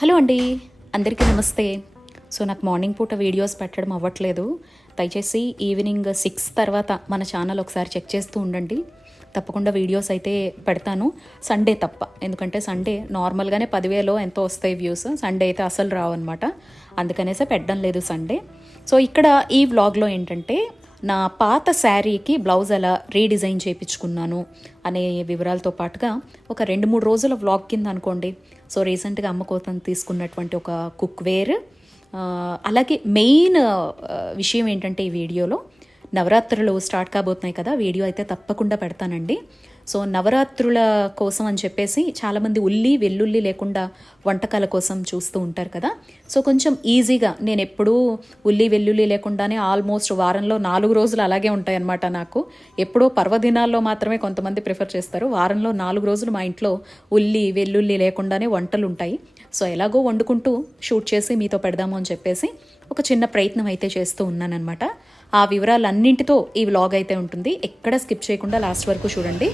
Hello అండి. అందరికీ నమస్తే. సో నాకు మార్నింగ్ పూట వీడియోస్ పెట్టడం అవ్వట్లేదు. దయచేసి ఈవినింగ్ సిక్స్ తర్వాత మన ఛానల్ ఒకసారి చెక్ చేస్తూ ఉండండి. తప్పకుండా వీడియోస్ అయితే పెడతాను. సండే తప్ప. ఎందుకంటే సండే నార్మల్గానే పదివేలో ఎంతో వస్తాయి వ్యూస్. సండే అయితే అసలు రావు అనమాట అందుకనేసే పెట్టడం లేదు సండే. సో ఇక్కడ ఈ వ్లాగ్లో ఏంటంటే నా పాత శారీకి బ్లౌజ్ ఎలా రీడిజైన్ చేయించుకున్నాను అనే వివరాలతో పాటుగా ఒక రెండు మూడు రోజుల వ్లాగ్ కింద అనుకోండి. సో రీసెంట్గా అమ్మ కోసం తీసుకున్నటువంటి ఒక కుక్వేర్. అలాగే మెయిన్ విషయం ఏంటంటే ఈ వీడియోలో నవరాత్రులు స్టార్ట్ కాబోతున్నాయి కదా వీడియో అయితే తప్పకుండా పెడతానండి. సో నవరాత్రుల కోసం అని చెప్పేసి చాలామంది ఉల్లి వెల్లుల్లి లేకుండా వంటకాల కోసం చూస్తూ ఉంటారు కదా. సో కొంచెం ఈజీగా నేను ఎప్పుడూ ఉల్లి వెల్లుల్లి లేకుండానే ఆల్మోస్ట్ వారంలో నాలుగు రోజులు అలాగే ఉంటాయన్నమాట నాకు. ఎప్పుడో పర్వదినాల్లో మాత్రమే కొంతమంది ప్రిఫర్ చేస్తారు. వారంలో నాలుగు రోజులు మా ఇంట్లో ఉల్లి వెల్లుల్లి లేకుండానే వంటలు ఉంటాయి. సో ఎలాగో వండుకుంటూ షూట్ చేసి మీతో పెడదాము అని చెప్పేసి ఒక చిన్న ప్రయత్నం అయితే చేస్తూ ఉన్నానన్నమాట. ఆ వివరాలన్నింటితో ఈ వ్లాగ్ అయితే ఉంటుంది. ఎక్కడ స్కిప్ చేయకుండా లాస్ట్ వరకు చూడండి.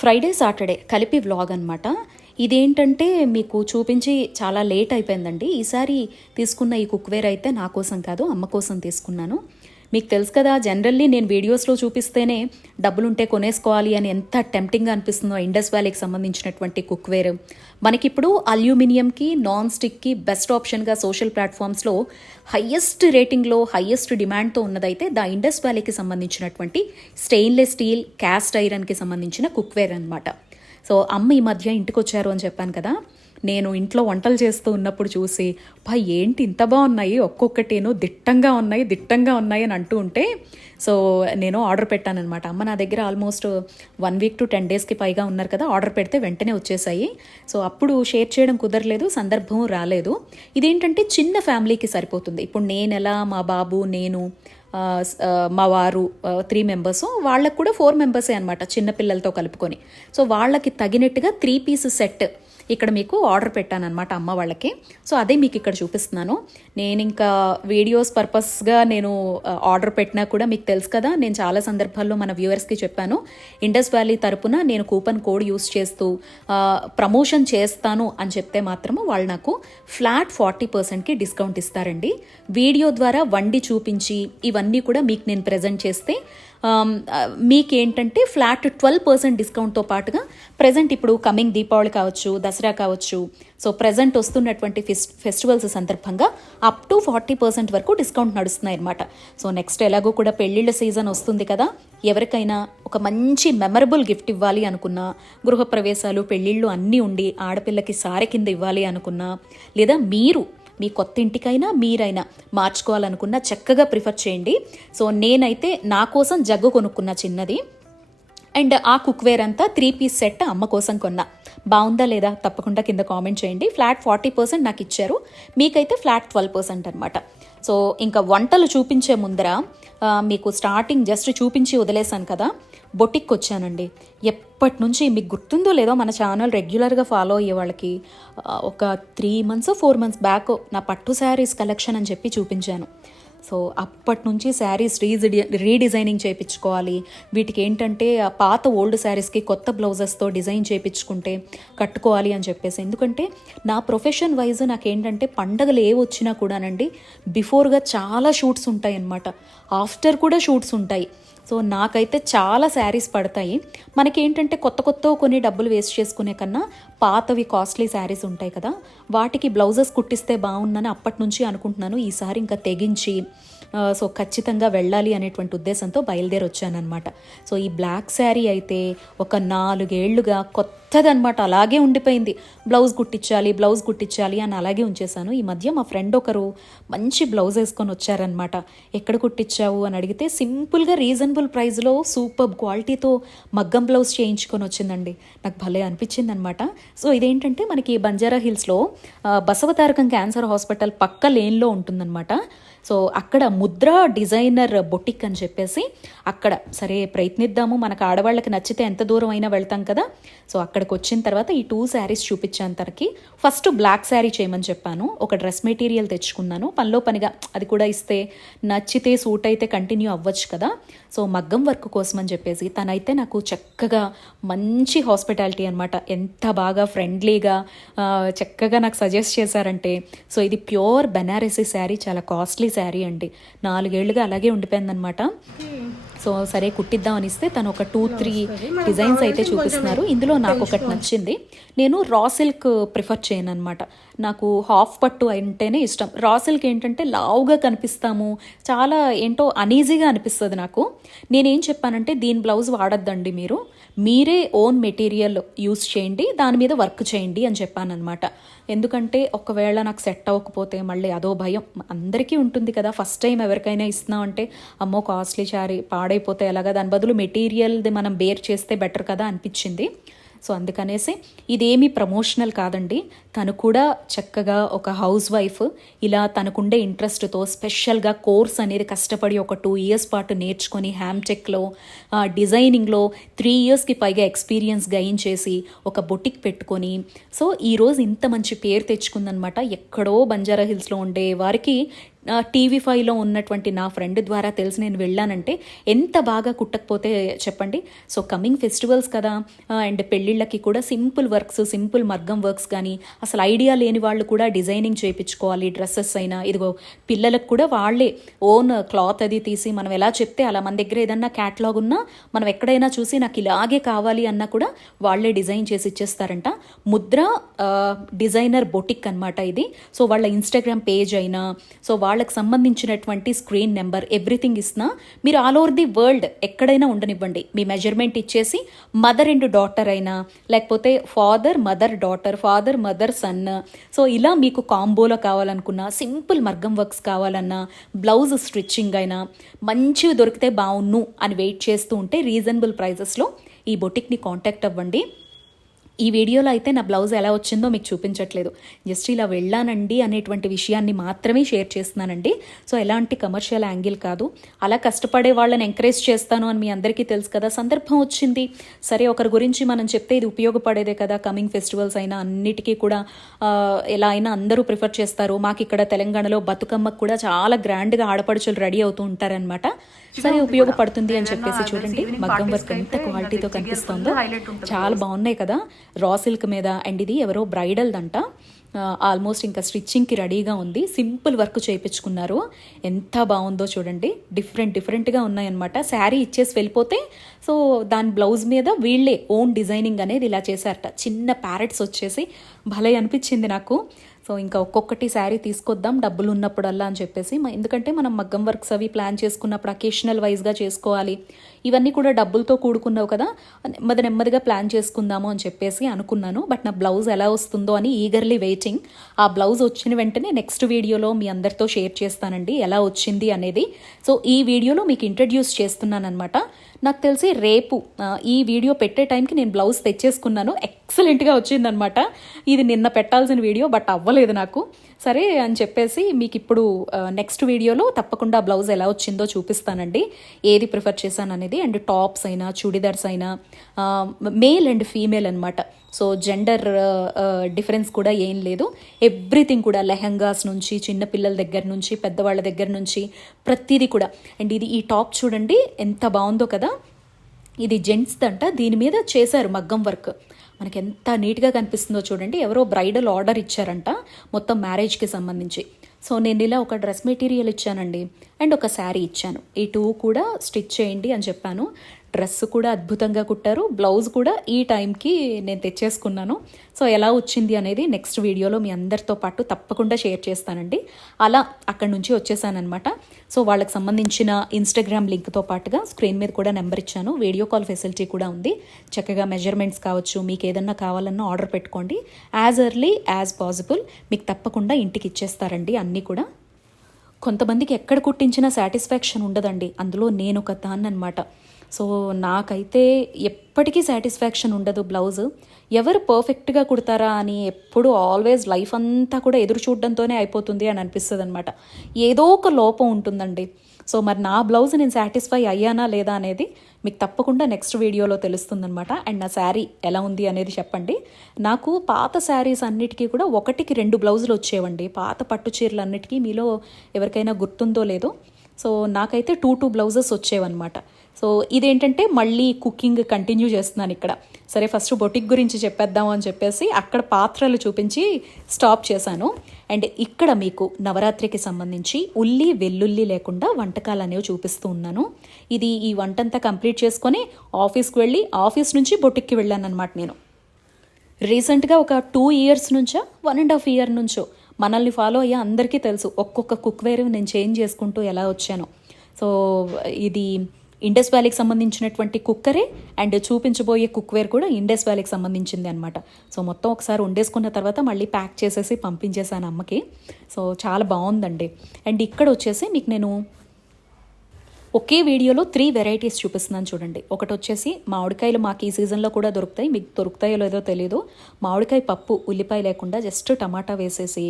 ఫ్రైడే సాటర్డే కలిపి వ్లాగ్ అనమాట ఇదేంటంటే మీకు చూపించి చాలా లేట్ అయిపోయిందండి. ఈసారి తీసుకున్న ఈ కుక్వేర్ అయితే నా కోసం కాదు అమ్మ కోసం తీసుకున్నాను. మీకు తెలుసు కదా జనరల్లీ నేను వీడియోస్లో చూపిస్తేనే డబ్బులుంటే కొనేసుకోవాలి అని ఎంత టెంప్టింగ్గా అనిపిస్తుందో ఇండస్ వ్యాలీకి సంబంధించినటువంటి కుక్వేర్ మనకిప్పుడు అల్యూమినియంకి నాన్ స్టిక్కి బెస్ట్ ఆప్షన్గా సోషల్ ప్లాట్ఫామ్స్లో హయ్యెస్ట్ రేటింగ్లో హయ్యెస్ట్ డిమాండ్తో ఉన్నదైతే ద ఇండస్ వ్యాలీకి సంబంధించినటువంటి స్టెయిన్లెస్ స్టీల్ క్యాస్ట్ ఐరన్కి సంబంధించిన కుక్వేర్ అనమాట సో అమ్మ ఈ మధ్య ఇంటికి వచ్చారు అని చెప్పాను కదా నేను ఇంట్లో వంటలు చేస్తూ ఉన్నప్పుడు చూసి పా ఏంటి ఇంత బాగున్నాయి? ఒక్కొక్కటేను దిట్టంగా ఉన్నాయి దిట్టంగా ఉన్నాయి అని అంటూ ఉంటే సో నేను ఆర్డర్ పెట్టాను అనమాట అమ్మ నా దగ్గర almost one week to ten డేస్కి పైగా ఉన్నారు కదా ఆర్డర్ పెడితే వెంటనే వచ్చేసాయి. సో అప్పుడు షేర్ చేయడం కుదరలేదు సందర్భం రాలేదు. ఇదేంటంటే చిన్న ఫ్యామిలీకి సరిపోతుంది. ఇప్పుడు నేను ఎలా మా బాబు నేను మా వారు త్రీ మెంబర్స్ వాళ్ళకు కూడా ఫోర్ మెంబర్సే అనమాట చిన్నపిల్లలతో కలుపుకొని. సో వాళ్ళకి తగినట్టుగా త్రీ పీస్ సెట్ ఇక్కడ మీకు ఆర్డర్ పెట్టాను అనమాట అమ్మ వాళ్ళకి. సో అదే మీకు ఇక్కడ చూపిస్తున్నాను. నేను ఇంకా వీడియోస్ పర్పస్గా నేను ఆర్డర్ పెట్టినా కూడా మీకు తెలుసు కదా నేను చాలా సందర్భాల్లో మన వ్యూవర్స్కి చెప్పాను. ఇండస్ వ్యాలీ తరపున నేను కూపన్ కోడ్ యూస్ చేస్తూ ప్రమోషన్ చేస్తాను అని చెప్తే మాత్రము వాళ్ళు నాకు ఫ్లాట్ ఫార్టీ పర్సెంట్కి డిస్కౌంట్ ఇస్తారండి. వీడియో ద్వారా వండి చూపించి ఇవన్నీ కూడా మీకు నేను ప్రజెంట్ చేస్తే Um, uh, మీకేంటంటే ఫ్లాట్ ట్వెల్వ్ పర్సెంట్ డిస్కౌంట్తో పాటుగా ప్రజెంట్ ఇప్పుడు కమింగ్ దీపావళి కావచ్చు దసరా కావచ్చు. సో ప్రజెంట్ వస్తున్నటువంటి ఫెస్ట్ ఫెస్టివల్స్ సందర్భంగా అప్ టు ఫార్టీ పర్సెంట్ వరకు డిస్కౌంట్ నడుస్తున్నాయి అనమాట సో నెక్స్ట్ ఎలాగో కూడా పెళ్ళిళ్ళ సీజన్ వస్తుంది కదా. ఎవరికైనా ఒక మంచి మెమరబుల్ గిఫ్ట్ ఇవ్వాలి అనుకున్నా గృహప్రవేశాలు పెళ్ళిళ్ళు అన్నీ ఉండి ఆడపిల్లకి సారె కింద ఇవ్వాలి అనుకున్నా లేదా మీరు మీ కొత్త ఇంటికైనా మీరైనా మార్చుకోవాలనుకున్నా చక్కగా ప్రిఫర్ చేయండి. సో నేనైతే నా కోసం జగ్గు కొనుక్కున్న చిన్నది. అండ్ ఆ కుక్వేర్ అంతా త్రీ పీస్ సెట్ అమ్మ కోసం కొన్నా. బాగుందా లేదా తప్పకుండా కింద కామెంట్ చేయండి. ఫ్లాట్ ఫార్టీ పర్సెంట్ నాకు ఇచ్చారు. మీకైతే ఫ్లాట్ ట్వెల్వ్ పర్సెంట్ అనమాట సో ఇంకా వంటలు చూపించే ముందర మీకు స్టార్టింగ్ జస్ట్ చూపించి వదిలేశాను కదా. బొటిక్ వచ్చానండి ఎప్పటి నుంచి మీకు గుర్తుందో లేదో మన ఛానల్ రెగ్యులర్గా ఫాలో అయ్యే వాళ్ళకి ఒక three months four months back నా పట్టు శారీస్ కలెక్షన్ అని చెప్పి చూపించాను. సో అప్పటి నుంచి శారీస్ రీజి రీడిజైనింగ్ చేయించుకోవాలి. వీటికి ఏంటంటే పాత ఓల్డ్ శారీస్కి కొత్త బ్లౌజెస్తో డిజైన్ చేయించుకుంటే కట్టుకోవాలి అని చెప్పేసి. ఎందుకంటే నా ప్రొఫెషన్ వైజ్ నాకేంటంటే పండగలు ఏ వచ్చినా కూడానండి బిఫోర్గా చాలా షూట్స్ ఉంటాయి అన్నమాట ఆఫ్టర్ కూడా షూట్స్ ఉంటాయి. సో నాకైతే చాలా శారీస్ పడతాయి. మనకి ఏంటంటే కొత్త కొత్త కొన్ని డబ్బులు వేస్ట్ చేసుకునే కన్నా పాతవి కాస్ట్లీ శారీస్ ఉంటాయి కదా. వాటికి బ్లౌజెస్ కుట్టిస్తే బాగుందని అప్పటి నుంచి అనుకుంటున్నాను. ఈసారి ఇంకా తెగించి సో ఖచ్చితంగా వెళ్ళాలి అనేటువంటి ఉద్దేశంతో బయలుదేరి వచ్చానమాట సో ఈ బ్లాక్ శారీ అయితే ఒక నాలుగేళ్ళుగా కొత్తదనమాట అలాగే ఉండిపోయింది. బ్లౌజ్ కుట్టించాలి బ్లౌజ్ కుట్టించాలి అని అలాగే ఉంచేశాను. ఈ మధ్య మా ఫ్రెండ్ ఒకరు మంచి బ్లౌజ్ వేసుకొని వచ్చారనమాట ఎక్కడ కుట్టించావు? అని అడిగితే సింపుల్గా రీజనబుల్ ప్రైస్లో సూపర్ క్వాలిటీతో మగ్గం బ్లౌజ్ చేయించుకొని వచ్చిందండి. నాకు భలే అనిపించింది అనమాట సో ఇదేంటంటే మనకి బంజారా హిల్స్లో బసవతారకం క్యాన్సర్ హాస్పిటల్ పక్క లేన్లో ఉంటుందన్నమాట. సో అక్కడ ముద్ర డిజైనర్ బొటిక్ అని చెప్పేసి అక్కడ సరే ప్రయత్నిద్దాము మనకు ఆడవాళ్ళకి నచ్చితే ఎంత దూరం అయినా వెళ్తాం కదా. సో అక్కడికి వచ్చిన తర్వాత ఈ టూ శారీస్ చూపించాను తనకి ఫస్ట్ బ్లాక్ శారీ చేయమని చెప్పాను. ఒక డ్రెస్ మెటీరియల్ తెచ్చుకున్నాను. పనిలో పనిగా అది కూడా ఇస్తే నచ్చితే సూట్ అయితే కంటిన్యూ అవ్వచ్చు కదా. సో మగ్గం వర్క్ కోసం అని చెప్పేసి తనైతే నాకు చక్కగా మంచి హాస్పిటాలిటీ అనమాట ఎంత బాగా ఫ్రెండ్లీగా చక్కగా నాకు సజెస్ట్ చేశారంటే. సో ఇది ప్యూర్ బెనారసీ శారీ చాలా కాస్ట్లీ శారీ అండి. నాలుగేళ్ళుగా అలాగే ఉండిపోయిందనమాట సో సరే కుట్టిద్దాం అనిస్తే తను ఒక టూ త్రీ డిజైన్స్ అయితే చూపిస్తున్నారు. ఇందులో నాకు ఒకటి నచ్చింది. నేను రా సిల్క్ ప్రిఫర్ చేయను అనమాట నాకు హాఫ్ పట్టు అంటేనే ఇష్టం. రా సిల్క్ ఏంటంటే లావుగా కనిపిస్తాము. చాలా ఏంటో అనీజీగా అనిపిస్తుంది నాకు. నేనేం చెప్పానంటే దీని బ్లౌజ్ వాడొద్దండి మీరు. మీరే ఓన్ మెటీరియల్ యూస్ చేయండి దాని మీద వర్క్ చేయండి అని చెప్పానమాట ఎందుకంటే ఒకవేళ నాకు సెట్ అవ్వకపోతే మళ్ళీ అదో భయం. అందరికీ ఉంటుంది కదా ఫస్ట్ టైం ఎవరికైనా ఇస్తున్నాం అంటే అమ్మో కాస్ట్లీ చారీ పాడైపోతే ఎలాగా దాని బదులు మెటీరియల్ది మనం బేర్ చేస్తే బెటర్ కదా అనిపించింది. సో అందుకనేసి ఇదేమీ ప్రమోషనల్ కాదండి. తను కూడా చక్కగా ఒక హౌస్ వైఫ్ ఇలా తనకుండే ఇంట్రెస్ట్తో స్పెషల్గా కోర్స్ అనేది కష్టపడి ఒక టూ ఇయర్స్ పాటు నేర్చుకొని హ్యామ్టెక్లో డిజైనింగ్లో త్రీ ఇయర్స్కి పైగా ఎక్స్పీరియన్స్ గెయిన్ చేసి ఒక బొటిక్ పెట్టుకొని సో ఈరోజు ఇంత మంచి పేరు తెచ్చుకుందనమాట. ఎక్కడో బంజారా హిల్స్లో ఉండే వారికి టీవీ ఫైవ్లో ఉన్నటువంటి నా ఫ్రెండ్ ద్వారా తెలిసి నేను వెళ్ళానంటే ఎంత బాగా కుట్టకపోతే చెప్పండి. సో కమింగ్ ఫెస్టివల్స్ కదా. అండ్ పెళ్ళిళ్ళకి కూడా సింపుల్ వర్క్స్ సింపుల్ మగ్గం వర్క్స్ కానీ అసలు ఐడియా లేని వాళ్ళు కూడా డిజైనింగ్ చేయించుకోవాలి డ్రెస్సెస్ అయినా. ఇదిగో పిల్లలకు కూడా వాళ్ళే ఓన్ క్లాత్ అది తీసి మనం ఎలా చెప్తే అలా. మన దగ్గర ఏదన్నా క్యాటలాగ్ ఉన్నా మనం ఎక్కడైనా చూసి నాకు ఇలాగే కావాలి అన్నా కూడా వాళ్ళే డిజైన్ చేసి ఇచ్చేస్తారంట. ముద్ర డిజైనర్ బొటిక్ అన్నమాట ఇది. సో వాళ్ళ ఇన్స్టాగ్రామ్ పేజ్ అయినా సో వాళ్ళ వాళ్ళకి సంబంధించినటువంటి స్క్రీన్ నెంబర్ ఎవ్రీథింగ్ ఇస్తున్నా మీరు ఆల్ ఓవర్ ది వరల్డ్ ఎక్కడైనా ఉండనివ్వండి. మీ మెజర్మెంట్ ఇచ్చేసి మదర్ అండ్ డాటర్ అయినా లేకపోతే father mother daughter father mother son. So ఇలా మీకు కాంబోలో కావాలనుకున్నా సింపుల్ మర్గం వర్క్స్ కావాలన్నా బ్లౌజ్ స్టిచ్చింగ్ అయినా మంచివి దొరికితే బాగున్ను అని వెయిట్ చేస్తూ ఉంటే రీజనబుల్ ప్రైజెస్లో ఈ బొటిక్ని కాంటాక్ట్ అవ్వండి. ఈ వీడియోలో అయితే నా బ్లౌజ్ ఎలా వచ్చిందో మీకు చూపించట్లేదు. జస్ట్ ఇలా వెళ్ళానండి అనేటువంటి విషయాన్ని మాత్రమే షేర్ చేస్తున్నానండి. సో ఎలాంటి కమర్షియల్ యాంగిల్ కాదు. అలా కష్టపడే వాళ్ళని ఎంకరేజ్ చేస్తాను అని మీ అందరికీ తెలుసు కదా సందర్భం వచ్చింది. సరే ఒకరి గురించి మనం చెప్తే ఇది ఉపయోగపడేదే కదా కమింగ్ ఫెస్టివల్స్ అయినా అన్నిటికీ కూడా ఎలా అయినా అందరూ ప్రిఫర్ చేస్తారు. మాకు ఇక్కడ తెలంగాణలో బతుకమ్మకు కూడా చాలా గ్రాండ్గా ఆడపడుచులు రెడీ అవుతూ ఉంటారనమాట సరే ఉపయోగపడుతుంది అని చెప్పేసి చూడండి. మగ్గం వర్క్ ఎంత క్వాలిటీతో కనిపిస్తుందో చాలా బాగున్నాయి కదా. రా సిల్క్ మీద అండ్ ఇది ఎవరో బ్రైడల్ దంట. ఆల్మోస్ట్ ఇంకా స్టిచ్చింగ్కి రెడీగా ఉంది. సింపుల్ వర్క్ చేయించుకున్నారు. ఎంత బాగుందో చూడండి. డిఫరెంట్ డిఫరెంట్గా ఉన్నాయన్నమాట. శారీ ఇచ్చేసి వెళ్ళిపోతే సో దాని బ్లౌజ్ మీద వీళ్ళే ఓన్ డిజైనింగ్ అనేది ఇలా చేశారట. చిన్న ప్యారెట్స్ వచ్చేసి భలే అనిపించింది నాకు. సో ఇంకా ఒక్కొక్కటి శారీ తీసుకొద్దాం డబ్బులు ఉన్నప్పుడల్లా అని చెప్పేసి. ఎందుకంటే మనం మగ్గం వర్క్స్ అవి ప్లాన్ చేసుకున్నప్పుడు అకేషనల్ వైజ్గా చేసుకోవాలి. ఇవన్నీ కూడా డబ్బులతో కూడుకున్నావు కదా. నెమ్మది నెమ్మదిగా ప్లాన్ చేసుకుందాము అని చెప్పేసి అనుకున్నాను. బట్ నా బ్లౌజ్ ఎలా వస్తుందో అని ఈగర్లీ వెయిటింగ్ ఆ బ్లౌజ్ వచ్చిన వెంటనే నెక్స్ట్ వీడియోలో మీ అందరితో షేర్ చేస్తానండి. ఎలా వచ్చింది అనేది. సో ఈ వీడియోలో మీకు ఇంట్రడ్యూస్ చేస్తున్నాను అనమాట నాకు తెలిసి రేపు ఈ వీడియో పెట్టే టైంకి నేను బ్లౌజ్ తెచ్చేసుకున్నాను. ఎక్సలెంట్గా వచ్చిందనమాట ఇది నిన్న పెట్టాల్సిన వీడియో బట్ అవ్వలేదు నాకు. సరే అని చెప్పేసి మీకు ఇప్పుడు నెక్స్ట్ వీడియోలో తప్పకుండా బ్లౌజ్ ఎలా వచ్చిందో చూపిస్తానండి. ఏది ప్రిఫర్ చేశాను అనేది అండ్ టాప్స్ అయినా చూడిదార్స్ అయినా మేల్ అండ్ ఫీమేల్ అనమాట సో జెండర్ డిఫరెన్స్ కూడా ఏం లేదు. ఎవ్రీథింగ్ కూడా లెహంగాస్ నుంచి చిన్న పిల్లల దగ్గర నుంచి పెద్దవాళ్ళ దగ్గర నుంచి ప్రతిదీ కూడా. అండ్ ఇది ఈ టాప్ చూడండి ఎంత బాగుందో కదా. ఇది జెంట్స్ దంట దీని మీద చేశారు మగ్గం వర్క్. మనకి ఎంత నీట్గా కనిపిస్తుందో చూడండి. ఎవరో బ్రైడల్ ఆర్డర్ ఇచ్చారంట మొత్తం మ్యారేజ్కి సంబంధించి. సో నేను ఇలా ఒక డ్రెస్ మెటీరియల్ ఇచ్చానండి. అండ్ ఒక శారీ ఇచ్చాను. ఈ టూ కూడా స్టిచ్ చేయండి అని చెప్పాను. డ్రెస్ కూడా అద్భుతంగా కుట్టారు. బ్లౌజ్ కూడా ఈ టైంకి నేను తెచ్చేసుకున్నాను. సో ఎలా వచ్చింది అనేది నెక్స్ట్ వీడియోలో మీ అందరితో పాటు తప్పకుండా షేర్ చేస్తానండి. అలా అక్కడ నుంచి వచ్చేసానమాట సో వాళ్ళకి సంబంధించిన ఇన్స్టాగ్రామ్ లింక్తో పాటుగా స్క్రీన్ మీద కూడా నెంబర్ ఇచ్చాను. వీడియో కాల్ ఫెసిలిటీ కూడా ఉంది. చక్కగా మెజర్మెంట్స్ కావచ్చు మీకు ఏదన్నా కావాలన్నా ఆర్డర్ పెట్టుకోండి. As early as possible. మీకు తప్పకుండా ఇంటికి ఇచ్చేస్తారండి అన్నీ కూడా. కొంతమందికి ఎక్కడ కుట్టించినా సాటిస్ఫాక్షన్ ఉండదండి. అందులో నేను ఒక దాన్ని అనమాట సో నాకైతే ఎప్పటికీ సాటిస్ఫాక్షన్ ఉండదు బ్లౌజ్ ఎవరు పర్ఫెక్ట్గా కుడతారా అని ఎప్పుడు ఆల్వేస్ లైఫ్ అంతా కూడా ఎదురు చూడడంతోనే అయిపోతుంది అని అనిపిస్తుంది అనమాట ఏదో ఒక లోపం ఉంటుందండి. సో మరి నా బ్లౌజ్ నేను సాటిస్ఫై అయ్యానా లేదా అనేది మీకు తప్పకుండా నెక్స్ట్ వీడియోలో తెలుస్తుందనమాట అండ్ నా శారీ ఎలా ఉంది అనేది చెప్పండి. నాకు పాత శారీస్ అన్నిటికీ కూడా ఒకటికి రెండు బ్లౌజులు వచ్చేవండి. పాత పట్టు చీరలు అన్నిటికీ మీలో ఎవరికైనా గుర్తుందో లేదో. సో నాకైతే టూ టూ బ్లౌజెస్ వచ్చేవన్నమాట. సో ఇదేంటంటే మళ్ళీ కుకింగ్ కంటిన్యూ చేస్తున్నాను ఇక్కడ. సరే ఫస్ట్ బొటిక్ గురించి చెప్పేద్దాం అని చెప్పేసి అక్కడ పాత్రలు చూపించి స్టాప్ చేశాను. అండ్ ఇక్కడ మీకు నవరాత్రికి సంబంధించి ఉల్లి వెల్లుల్లి లేకుండా వంటకాలు అనేవి చూపిస్తూ ఉన్నాను. ఇది ఈ వంటంతా కంప్లీట్ చేసుకొని ఆఫీస్కి వెళ్ళి ఆఫీస్ నుంచి బొటిక్కి వెళ్ళాను అనమాట నేను. రీసెంట్గా ఒక టూ ఇయర్స్ నుంచో వన్ అండ్ హాఫ్ ఇయర్ నుంచో మనల్ని ఫాలో అయ్యే అందరికీ తెలుసు ఒక్కొక్క కుక్వేర్ నేను చేంజ్ చేసుకుంటూ ఎలా వచ్చాను. సో ఇది ఇండస్ వ్యాలీకి సంబంధించినటువంటి కుక్కరే అండ్ చూపించబోయే కుక్వేర్ కూడా ఇండస్ వ్యాలీకి సంబంధించింది అనమాట సో మొత్తం ఒకసారి వండేసుకున్న తర్వాత మళ్ళీ ప్యాక్ చేసేసి పంపించేశాను అమ్మకి. సో చాలా బాగుందండి. అండ్ ఇక్కడ వచ్చేసి మీకు నేను ఒకే వీడియోలో త్రీ వెరైటీస్ చూపిస్తున్నాను చూడండి. ఒకటి వచ్చేసి మామిడికాయలు మాకు ఈ సీజన్లో కూడా దొరుకుతాయి. మీకు దొరుకుతాయో లేదో తెలియదు మామిడికాయ పప్పు ఉల్లిపాయ లేకుండా జస్ట్ టమాటా వేసేసి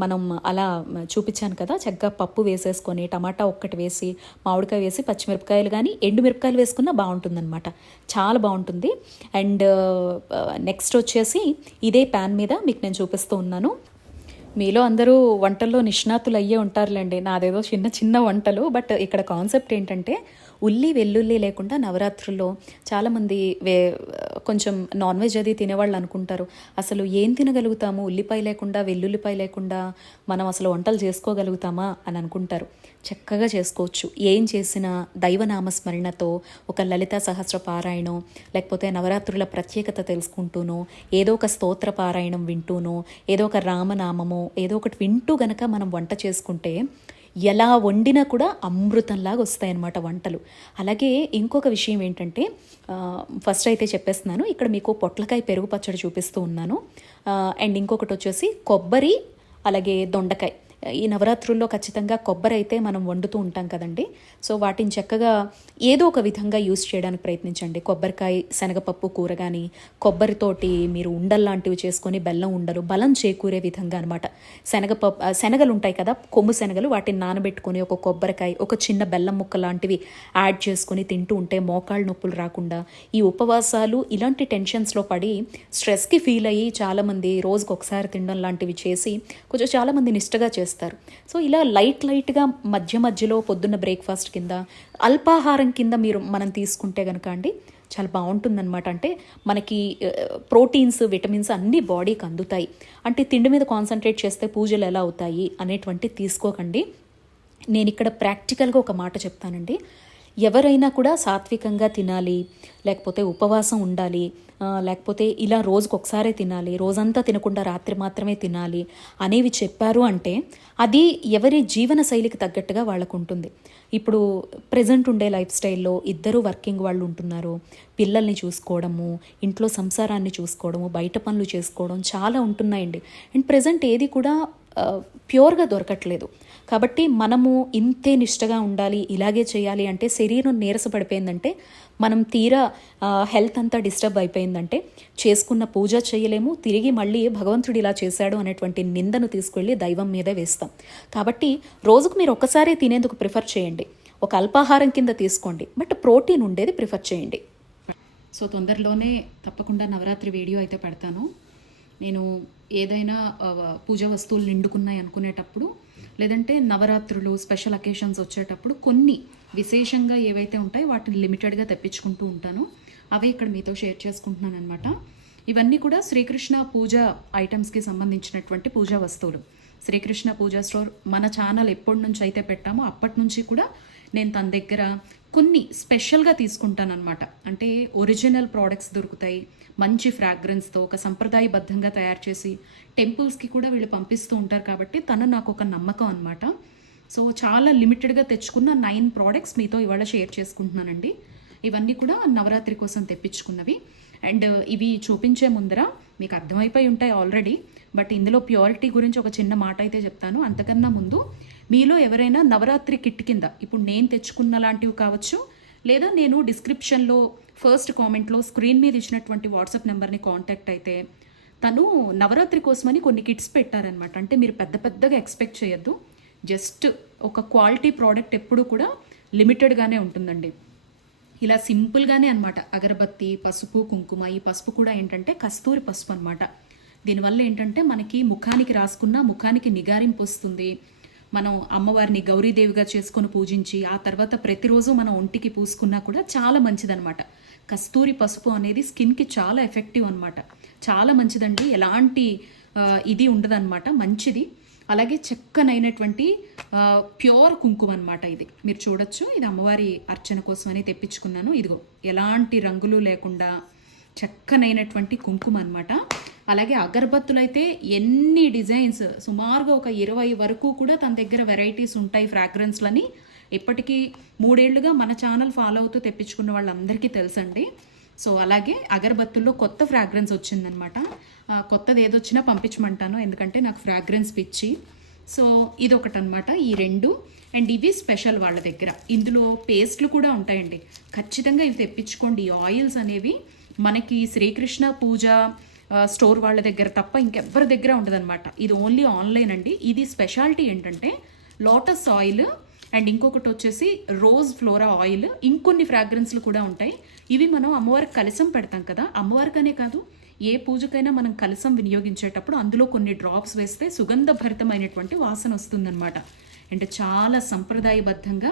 మనం అలా చూపించాను కదా చక్కగా పప్పు వేసేసుకొని టమాటా ఒక్కటి వేసి మామిడికాయ వేసి పచ్చిమిరపకాయలు కానీ ఎండుమిరపకాయలు వేసుకున్నా బాగుంటుందన్నమాట. చాలా బాగుంటుంది. అండ్ నెక్స్ట్ వచ్చేసి ఇదే ప్యాన్ మీద మీకు నేను చూపిస్తూ ఉన్నాను. మీలో అందరూ వంటల్లో నిష్ణాతులు అయ్యే ఉంటారులేండి. నాదేదో చిన్న చిన్న వంటలు బట్ ఇక్కడ కాన్సెప్ట్ ఏంటంటే ఉల్లి వెల్లుల్లి లేకుండా నవరాత్రుల్లో చాలామంది వే కొంచెం నాన్ వెజ్ అది తినేవాళ్ళు అనుకుంటారు. అసలు ఏం తినగలుగుతాము? ఉల్లిపాయ లేకుండా వెల్లుల్లిపాయ లేకుండా మనం అసలు వంటలు చేసుకోగలుగుతామా అని అనుకుంటారు. చక్కగా చేసుకోవచ్చు. ఏం చేసినా దైవనామస్మరణతో ఒక లలిత సహస్ర పారాయణం లేకపోతే నవరాత్రుల ప్రత్యేకత తెలుసుకుంటూనో ఏదో ఒక స్తోత్ర పారాయణం వింటూనో ఏదో ఒక రామనామమో ఏదో ఒకటి వింటూ గనక మనం వంట చేసుకుంటే ఎలా వండినా కూడా అమృతంలాగా వస్తాయన్నమాట వంటలు. అలాగే ఇంకొక విషయం ఏంటంటే ఫస్ట్ అయితే చెప్పేస్తున్నాను. ఇక్కడ మీకు పొట్లకాయ పెరుగు పచ్చడి చూపిస్తూ ఉన్నాను. అండ్ ఇంకొకటి వచ్చేసి కొబ్బరి అలాగే దొండకాయ. ఈ నవరాత్రుల్లో ఖచ్చితంగా కొబ్బరి అయితే మనం వండుతూ ఉంటాం కదండి. సో వాటిని చక్కగా ఏదో ఒక విధంగా యూస్ చేయడానికి ప్రయత్నించండి. కొబ్బరికాయ శనగపప్పు కూర కానీ కొబ్బరితోటి మీరు ఉండల్లాంటివి చేసుకొని బెల్లం ఉండలు బలం చేకూరే విధంగా అనమాట శనగపప్పు శనగలు ఉంటాయి కదా కొమ్ము శనగలు వాటిని నానబెట్టుకొని ఒక కొబ్బరికాయ ఒక చిన్న బెల్లం ముక్క లాంటివి యాడ్ చేసుకొని తింటూ ఉంటే మోకాళ్ళ నొప్పులు రాకుండా ఈ ఉపవాసాలు ఇలాంటి టెన్షన్స్లో పడి స్ట్రెస్కి ఫీల్ అయ్యి చాలామంది రోజుకు ఒకసారి తినడం లాంటివి చేసి కొంచెం చాలామంది నిష్టగా చేస్తారు. చేస్తారు. సో ఇలా లైట్ లైట్గా మధ్య మధ్యలో పొద్దున్న బ్రేక్ఫాస్ట్ కింద అల్పాహారం కింద మీరు మనం తీసుకుంటే కనుక అండి చాలా బాగుంటుందన్నమాట. అంటే మనకి ప్రోటీన్స్ విటమిన్స్ అన్నీ బాడీకి అందుతాయి. అంటే తిండి మీద కాన్సన్ట్రేట్ చేస్తే పూజలు ఎలా అవుతాయి అనేటువంటి తీసుకోకండి. నేను ఇక్కడ ప్రాక్టికల్గా ఒక మాట చెప్తానండి. ఎవరైనా కూడా సాత్వికంగా తినాలి లేకపోతే ఉపవాసం ఉండాలి లేకపోతే ఇలా రోజుకు ఒకసారే తినాలి రోజంతా తినకుండా రాత్రి మాత్రమే తినాలి అనేవి చెప్పారు అంటే అది ఎవరి జీవన శైలికి తగ్గట్టుగా వాళ్ళకు ఉంటుంది ఇప్పుడు ప్రజెంట్ ఉండే లైఫ్ స్టైల్లో ఇద్దరు వర్కింగ్ వాళ్ళు ఉంటున్నారు. పిల్లల్ని చూసుకోవడము ఇంట్లో సంసారాన్ని చూసుకోవడము బయట పనులు చేసుకోవడం చాలా ఉంటున్నాయండి. అండ్ ప్రజెంట్ ఏది కూడా ప్యూర్గా దొరకట్లేదు. కాబట్టి మనము ఇంతే నిష్టగా ఉండాలి ఇలాగే చేయాలి అంటే శరీరం నీరసపడిపోయిందంటే మనం తీరా హెల్త్ అంతా డిస్టర్బ్ అయిపోయిందంటే చేసుకున్న పూజ చేయలేము తిరిగి మళ్ళీ భగవంతుడు ఇలా చేశాడు అనేటువంటి నిందను తీసుకెళ్ళి దైవం మీదే వేస్తాం. కాబట్టి రోజుకు మీరు ఒక్కసారి తినేందుకు ప్రిఫర్ చేయండి. ఒక అల్పాహారం కింద తీసుకోండి. బట్ ప్రోటీన్ ఉండేది ప్రిఫర్ చేయండి. సో తొందరలోనే తప్పకుండా నవరాత్రి వీడియో అయితే పెడతాను. నేను ఏదైనా పూజ వస్తువులు నిండుకున్నాయి అనుకునేటప్పుడు లేదంటే నవరాత్రులు స్పెషల్ అకేషన్స్ వచ్చేటప్పుడు కొన్ని విశేషంగా ఏవైతే ఉంటాయో వాటిని లిమిటెడ్గా తెప్పించుకుంటూ ఉంటాను. అవే ఇక్కడ మీతో షేర్ చేసుకుంటున్నాను అనమాట ఇవన్నీ కూడా శ్రీకృష్ణ పూజ ఐటమ్స్కి సంబంధించినటువంటి పూజా వస్తువులు. శ్రీకృష్ణ పూజా స్టోర్ మన ఛానల్ ఎప్పటి నుంచి అయితే పెట్టామో అప్పటి నుంచి కూడా నేను తన దగ్గర కొన్ని స్పెషల్గా తీసుకుంటానమాట అంటే ఒరిజినల్ ప్రోడక్ట్స్ దొరుకుతాయి. మంచి ఫ్రాగ్రెన్స్తో ఒక సంప్రదాయబద్ధంగా తయారు చేసి టెంపుల్స్కి కూడా వీళ్ళు పంపిస్తూ ఉంటారు కాబట్టి తను నాకు ఒక నమ్మకం అనమాట సో చాలా లిమిటెడ్గా తెచ్చుకున్న నైన్ ప్రోడక్ట్స్ మీతో ఇవాళ షేర్ చేసుకుంటున్నానండి. ఇవన్నీ కూడా నవరాత్రి కోసం తెప్పించుకున్నవి. అండ్ ఇవి చూపించే ముందర మీకు అర్థమైపోయి ఉంటాయి ఆల్రెడీ. బట్ ఇందులో ప్యూరిటీ గురించి ఒక చిన్న మాట అయితే చెప్తాను. అంతకన్నా ముందు మీలో ఎవరైనా నవరాత్రి కిట్ కింద ఇప్పుడు నేను తెచ్చుకున్న లాంటివి కావచ్చు లేదా నేను డిస్క్రిప్షన్లో ఫస్ట్ కామెంట్లో స్క్రీన్ మీద ఇచ్చినటువంటి వాట్సాప్ నెంబర్ని కాంటాక్ట్ అయితే తను నవరాత్రి కోసమని కొన్ని కిట్స్ పెట్టారనమాట అంటే మీరు పెద్ద పెద్దగా ఎక్స్పెక్ట్ చేయొద్దు. జస్ట్ ఒక క్వాలిటీ ప్రోడక్ట్ ఎప్పుడు కూడా లిమిటెడ్గానే ఉంటుందండి. ఇలా సింపుల్గానే అనమాట అగరబత్తి పసుపు కుంకుమ ఈ పసుపు కూడా ఏంటంటే కస్తూరి పసుపు అనమాట దీనివల్ల ఏంటంటే మనకి ముఖానికి రాసుకున్న ముఖానికి నిగారింపు వస్తుంది. మనం అమ్మవారిని గౌరీదేవిగా చేసుకొని పూజించి ఆ తర్వాత ప్రతిరోజు మనం ఒంటికి పూసుకున్నా కూడా చాలా మంచిదన్నమాట. కస్తూరి పసుపు అనేది స్కిన్కి చాలా ఎఫెక్టివ్ అనమాట చాలా మంచిదండి. ఎలాంటి ఇది ఉండదన్నమాట. మంచిది. అలాగే చక్కనైనటువంటి ప్యూర్ కుంకుమ అనమాట ఇది. మీరు చూడొచ్చు. ఇది అమ్మవారి అర్చన కోసమని తెప్పించుకున్నాను. ఇదిగో ఎలాంటి రంగులు లేకుండా చక్కనైనటువంటి కుంకుమ అనమాట అలాగే అగరబత్తులైతే ఎన్ని డిజైన్స్ సుమారుగా ఒక ఇరవై వరకు కూడా తన దగ్గర వెరైటీస్ ఉంటాయి ఫ్రాగ్రెన్స్లని. ఇప్పటికీ మూడేళ్ళుగా మన ఛానల్ ఫాలో అవుతూ తెప్పించుకున్న వాళ్ళందరికీ తెలుసండి. సో అలాగే అగరబత్తుల్లో కొత్త ఫ్రాగ్రెన్స్ వచ్చిందనమాట. కొత్తది ఏదొచ్చినా పంపించమంటాను ఎందుకంటే నాకు ఫ్రాగ్రెన్స్ పిచ్చి. సో ఇది ఒకటి అనమాట ఈ రెండు. అండ్ ఇవి స్పెషల్ వాళ్ళ దగ్గర. ఇందులో పేస్ట్లు కూడా ఉంటాయండి. ఖచ్చితంగా ఇవి తెప్పించుకోండి. ఈ ఆయిల్స్ అనేవి మనకి శ్రీకృష్ణ పూజ స్టోర్ వాళ్ళ దగ్గర తప్ప ఇంకెవ్వరి దగ్గర ఉండదన్నమాట. ఇది ఓన్లీ ఆన్లైన్ అండి. ఇది స్పెషాలిటీ ఏంటంటే లోటస్ ఆయిల్ అండ్ ఇంకొకటి వచ్చేసి రోజ్ ఫ్లోరా ఆయిల్. ఇంకొన్ని ఫ్రాగ్రెన్స్లు కూడా ఉంటాయి. ఇవి మనం అమ్మవారికి కలసం పెడతాం కదా. అమ్మవారికనే కాదు ఏ పూజకైనా మనం కలసం వినియోగించేటప్పుడు అందులో కొన్ని డ్రాప్స్ వేస్తే సుగంధభరితమైనటువంటి వాసన వస్తుందన్నమాట. అంటే చాలా సంప్రదాయబద్ధంగా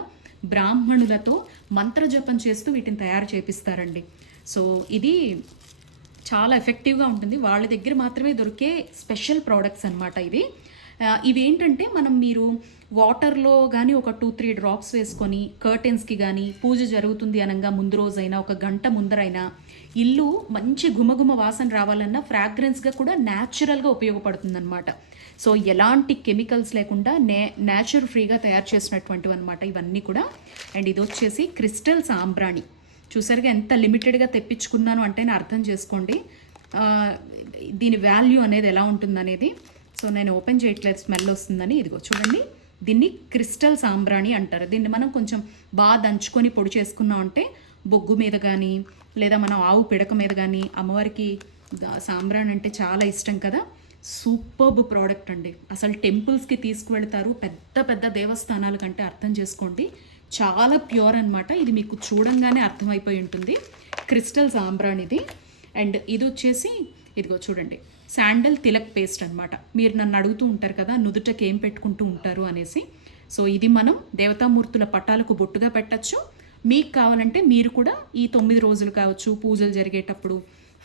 బ్రాహ్మణులతో మంత్రజపం చేస్తూ వీటిని తయారు చేపిస్తారండి. సో ఇది చాలా ఎఫెక్టివ్గా ఉంటుంది. వాళ్ళ దగ్గర మాత్రమే దొరికే స్పెషల్ ప్రోడక్ట్స్ అనమాట ఇవి. ఇవేంటంటే మనం మీరు వాటర్లో కానీ ఒక టూ త్రీ డ్రాప్స్ వేసుకొని కర్టెన్స్కి కానీ పూజ జరుగుతుంది అనగా ముందు రోజైనా ఒక గంట ముందరైనా ఇల్లు మంచి గుమగుమ వాసన రావాలన్నా ఫ్రాగ్రెన్స్గా కూడా న్యాచురల్గా ఉపయోగపడుతుందన్నమాట. సో ఎలాంటి కెమికల్స్ లేకుండా నే న్యాచురల్ ఫ్రీగా తయారు చేసినటువంటివి అనమాట ఇవన్నీ కూడా. అండ్ ఇది వచ్చేసి క్రిస్టల్ సాంబ్రాణి. చూసారుగా ఎంత లిమిటెడ్గా తెప్పించుకున్నాను అంటే నేను అర్థం చేసుకోండి. దీని వాల్యూ అనేది ఎలా ఉంటుందనేది. సో నేను ఓపెన్ చేయట్లేదు స్మెల్ వస్తుందని. ఇదిగో చూడండి. దీన్ని క్రిస్టల్ సాంబ్రాణి అంటారు. దీన్ని మనం కొంచెం బాగా దంచుకొని పొడి చేసుకున్నాం అంటే బొగ్గు మీద కానీ లేదా మనం ఆవు పిడక మీద కానీ అమ్మవారికి సాంబ్రాణి అంటే చాలా ఇష్టం కదా. సూపర్బ్ ప్రోడక్ట్ అండి. అసలు టెంపుల్స్కి తీసుకువెళ్తారు పెద్ద పెద్ద దేవస్థానాల కంటే అర్థం చేసుకోండి. చాలా ప్యూర్ అనమాట ఇది మీకు చూడంగానే అర్థమైపోయి ఉంటుంది. క్రిస్టల్ సాంబ్రాన్ ఇది అండ్ ఇది వచ్చేసి ఇదిగో చూడండి శాండల్ తిలక్ పేస్ట్ అనమాట మీరు నన్ను అడుగుతూ ఉంటారు కదా నుదుటకి ఏం పెట్టుకుంటూ ఉంటారు అనేసి. సో ఇది మనం దేవతామూర్తుల పటాలకు బొట్టుగా పెట్టచ్చు. మీకు కావాలంటే మీరు కూడా ఈ తొమ్మిది రోజులు కావచ్చు పూజలు జరిగేటప్పుడు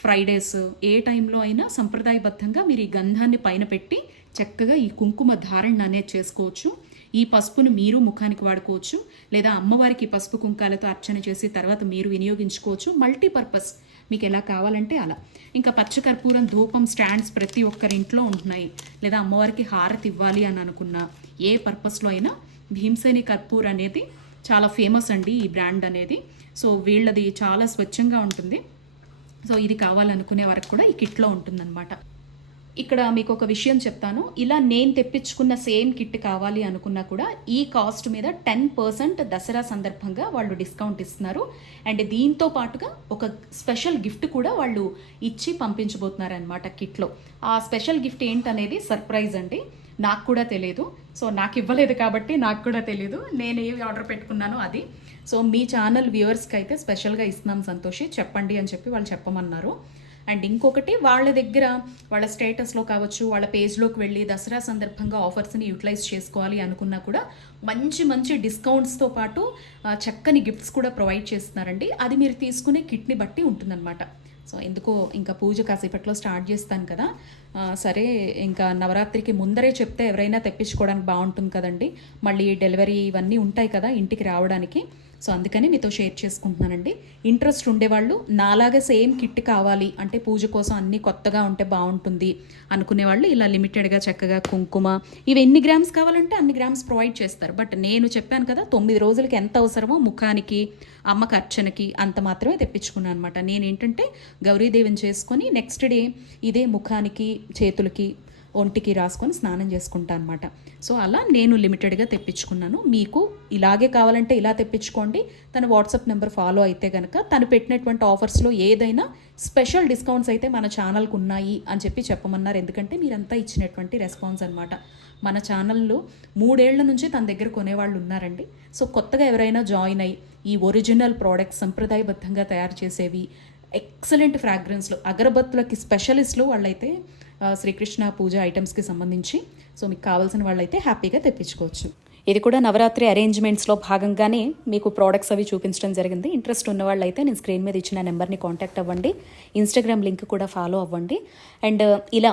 ఫ్రైడేస్ ఏ టైంలో అయినా సంప్రదాయబద్ధంగా మీరు ఈ గంధాన్ని పైన పెట్టి చక్కగా ఈ కుంకుమ ధారణ అనేది చేసుకోవచ్చు. ఈ పసుపును మీరు ముఖానికి వాడుకోవచ్చు లేదా అమ్మవారికి పసుపు కుంకాలతో అర్చన చేసి తర్వాత మీరు వినియోగించుకోవచ్చు. మల్టీపర్పస్ మీకు ఎలా కావాలంటే అలా. ఇంకా పచ్చకర్పూరం ధూపం స్టాండ్స్ ప్రతి ఒక్కరి ఇంట్లో ఉంటున్నాయి. లేదా అమ్మవారికి హారతి ఇవ్వాలి అని అనుకున్న ఏ పర్పస్లో అయినా భీమసేని కర్పూర్ అనేది చాలా ఫేమస్ అండి ఈ బ్రాండ్ అనేది. సో వీళ్ళది చాలా స్వచ్ఛంగా ఉంటుంది. సో ఇది కావాలనుకునే వరకు కూడా ఈ కిట్లో ఉంటుందన్నమాట. ఇక్కడ మీకు ఒక విషయం చెప్తాను. ఇలా నేను తెప్పించుకున్న సేమ్ కిట్ కావాలి అనుకున్నా కూడా ఈ కాస్ట్ మీద టెన్ పర్సెంట్ దసరా సందర్భంగా వాళ్ళు డిస్కౌంట్ ఇస్తున్నారు. అండ్ దీంతో పాటుగా ఒక స్పెషల్ గిఫ్ట్ కూడా వాళ్ళు ఇచ్చి పంపించబోతున్నారు అనమాట కిట్లో. ఆ స్పెషల్ గిఫ్ట్ ఏంటనేది సర్ప్రైజ్ అండి. నాకు కూడా తెలియదు సో నాకు ఇవ్వలేదు కాబట్టి నాకు కూడా తెలియదు నేను ఏవి ఆర్డర్ పెట్టుకున్నానో అది. సో మీ ఛానల్ వ్యూవర్స్కి అయితే స్పెషల్గా ఇస్తున్నాం సంతోషి. చెప్పండి అని చెప్పి వాళ్ళు చెప్పమన్నారు. అండ్ ఇంకొకటి వాళ్ళ దగ్గర వాళ్ళ స్టేటస్లో కావచ్చు వాళ్ళ పేజ్లోకి వెళ్ళి దసరా సందర్భంగా ఆఫర్స్ని యూటిలైజ్ చేసుకోవాలి అనుకున్నా కూడా మంచి మంచి డిస్కౌంట్స్తో పాటు చక్కని గిఫ్ట్స్ కూడా ప్రొవైడ్ చేస్తున్నారండి. అది మీరు తీసుకునే కిట్ని బట్టి ఉంటుందన్నమాట. సో ఎందుకో ఇంకా పూజ కాసేపట్లో స్టార్ట్ చేస్తాను కదా. సరే ఇంకా నవరాత్రికి ముందరే చెప్తే ఎవరైనా తెప్పించుకోవడానికి బాగుంటుంది కదండి. మళ్ళీ డెలివరీ ఇవన్నీ ఉంటాయి కదా ఇంటికి రావడానికి. సో అందుకని మీతో షేర్ చేసుకుంటున్నానండి. ఇంట్రెస్ట్ ఉండేవాళ్ళు నాలాగా సేమ్ కిట్ కావాలి అంటే పూజ కోసం అన్నీ కొత్తగా ఉంటే బాగుంటుంది అనుకునే వాళ్ళు ఇలా లిమిటెడ్గా చక్కగా కుంకుమ ఇవి ఎన్ని గ్రామ్స్ కావాలంటే అన్ని గ్రామ్స్ ప్రొవైడ్ చేస్తారు. బట్ నేను చెప్పాను కదా తొమ్మిది రోజులకి ఎంత అవసరమో ముఖానికి అమ్మకి అర్చనకి అంత మాత్రమే తెప్పించుకున్నాను అనమాట నేను ఏంటంటే గౌరీదేవిని చేసుకొని నెక్స్ట్ డే ఇదే ముఖానికి చేతులకి ఒంటికి రాసుకొని స్నానం చేసుకుంటా అనమాట సో అలా నేను లిమిటెడ్గా తెప్పించుకున్నాను. మీకు ఇలాగే కావాలంటే ఇలా తెప్పించుకోండి. తన వాట్సాప్ నెంబర్ ఫాలో అయితే కనుక తను పెట్టినటువంటి ఆఫర్స్లో ఏదైనా స్పెషల్ డిస్కౌంట్స్ అయితే మన ఛానల్కు ఉన్నాయి అని చెప్పి చెప్పమన్నారు. ఎందుకంటే మీరంతా ఇచ్చినటువంటి రెస్పాన్స్ అనమాట మన ఛానల్లో మూడేళ్ళ నుంచి తన దగ్గర కొనేవాళ్ళు ఉన్నారండి. సో కొత్తగా ఎవరైనా జాయిన్ అయ్యి ఈ ఒరిజినల్ ప్రోడక్ట్స్ సంప్రదాయబద్ధంగా తయారు చేసేవి ఎక్సలెంట్ ఫ్రాగ్రెన్స్లో. అగరబత్తులకి స్పెషలిస్ట్లు వాళ్ళైతే శ్రీకృష్ణ పూజ ఐటమ్స్కి సంబంధించి. సో మీకు కావాల్సిన వాళ్ళైతే హ్యాపీగా తెప్పించుకోవచ్చు. ఇది కూడా నవరాత్రి అరేంజ్మెంట్స్లో భాగంగానే మీకు ప్రోడక్ట్స్ అవి చూపించడం జరిగింది. ఇంట్రెస్ట్ ఉన్న వాళ్ళైతే నేను స్క్రీన్ మీద ఇచ్చిన నెంబర్ని కాంటాక్ట్ అవ్వండి. ఇన్స్టాగ్రామ్ లింక్ కూడా ఫాలో అవ్వండి. అండ్ ఇలా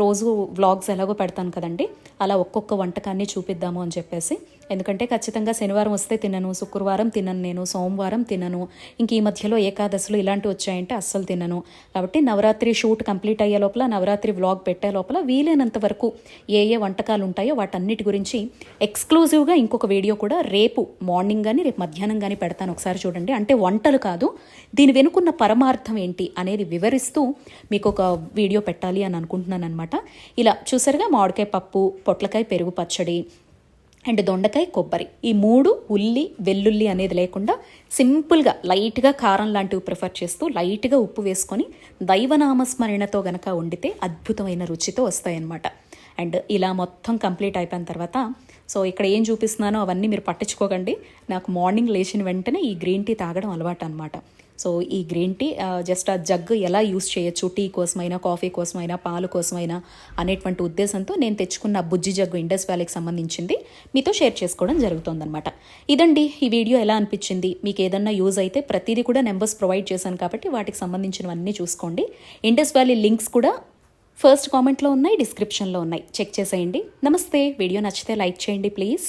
రోజు వ్లాగ్స్ ఎలాగో పెడతాను కదండి. అలా ఒక్కొక్క వంటకాన్ని చూపిద్దాము అని చెప్పేసి. ఎందుకంటే ఖచ్చితంగా శనివారం వస్తే తినను శుక్రవారం తినను నేను సోమవారం తినను ఇంక ఈ మధ్యలో ఏకాదశులు ఇలాంటివి వచ్చాయంటే అస్సలు తినను. కాబట్టి నవరాత్రి షూట్ కంప్లీట్ అయ్యే లోపల నవరాత్రి వ్లాగ్ పెట్టే లోపల వీలైనంత వరకు ఏ ఏ వంటకాలు ఉంటాయో వాటన్నిటి గురించి ఎక్స్క్లూజివ్గా ఇంకొక వీడియో కూడా రేపు మార్నింగ్ కానీ రేపు మధ్యాహ్నం కానీ పెడతాను. ఒకసారి చూడండి. అంటే వంటలు కాదు దీని వెనుకున్న పరమార్థం ఏంటి అనేది వివరిస్తూ మీకు ఒక వీడియో పెట్టాలి అని అనుకుంటున్నాను అనమాట ఇలా చూసారుగా మామిడికాయ పప్పు పొట్లకాయ పెరుగు పచ్చడి అండ్ దొండకాయ కొబ్బరి. ఈ మూడు ఉల్లి వెల్లుల్లి అనేది లేకుండా సింపుల్గా లైట్గా కారం లాంటివి ప్రిఫర్ చేస్తూ లైట్గా ఉప్పు వేసుకొని దైవనామస్మరణతో గనక వండితే అద్భుతమైన రుచితో వస్తాయన్నమాట. అండ్ ఇలా మొత్తం కంప్లీట్ అయిపోయిన తర్వాత సో ఇక్కడ ఏం చూపిస్తున్నానో అవన్నీ మీరు పట్టించుకోకండి. నాకు మార్నింగ్ లేచిన వెంటనే ఈ గ్రీన్ టీ తాగడం అలవాటు అనమాట సో ఈ గ్రీన్ టీ జస్ట్ ఆ జగ్ ఎలా యూస్ చేయొచ్చు? టీ కోసమైనా కాఫీ కోసమైనా పాలు కోసమైనా అనేటువంటి ఉద్దేశంతో నేను తెచ్చుకున్న బుజ్జి జగ్గు ఇండస్ వ్యాలీకి సంబంధించింది మీతో షేర్ చేసుకోవడం జరుగుతుందనమాట ఇదండి ఈ వీడియో ఎలా అనిపించింది? మీకు ఏదన్నా యూజ్ అయితే ప్రతిదీ కూడా నెంబర్స్ ప్రొవైడ్ చేశాను కాబట్టి వాటికి సంబంధించినవన్నీ చూసుకోండి. ఇండస్ వ్యాలీ లింక్స్ కూడా ఫస్ట్ కామెంట్లో ఉన్నాయి డిస్క్రిప్షన్లో ఉన్నాయి. చెక్ చేసేయండి. నమస్తే వీడియో నచ్చితే లైక్ చేయండి ప్లీజ్.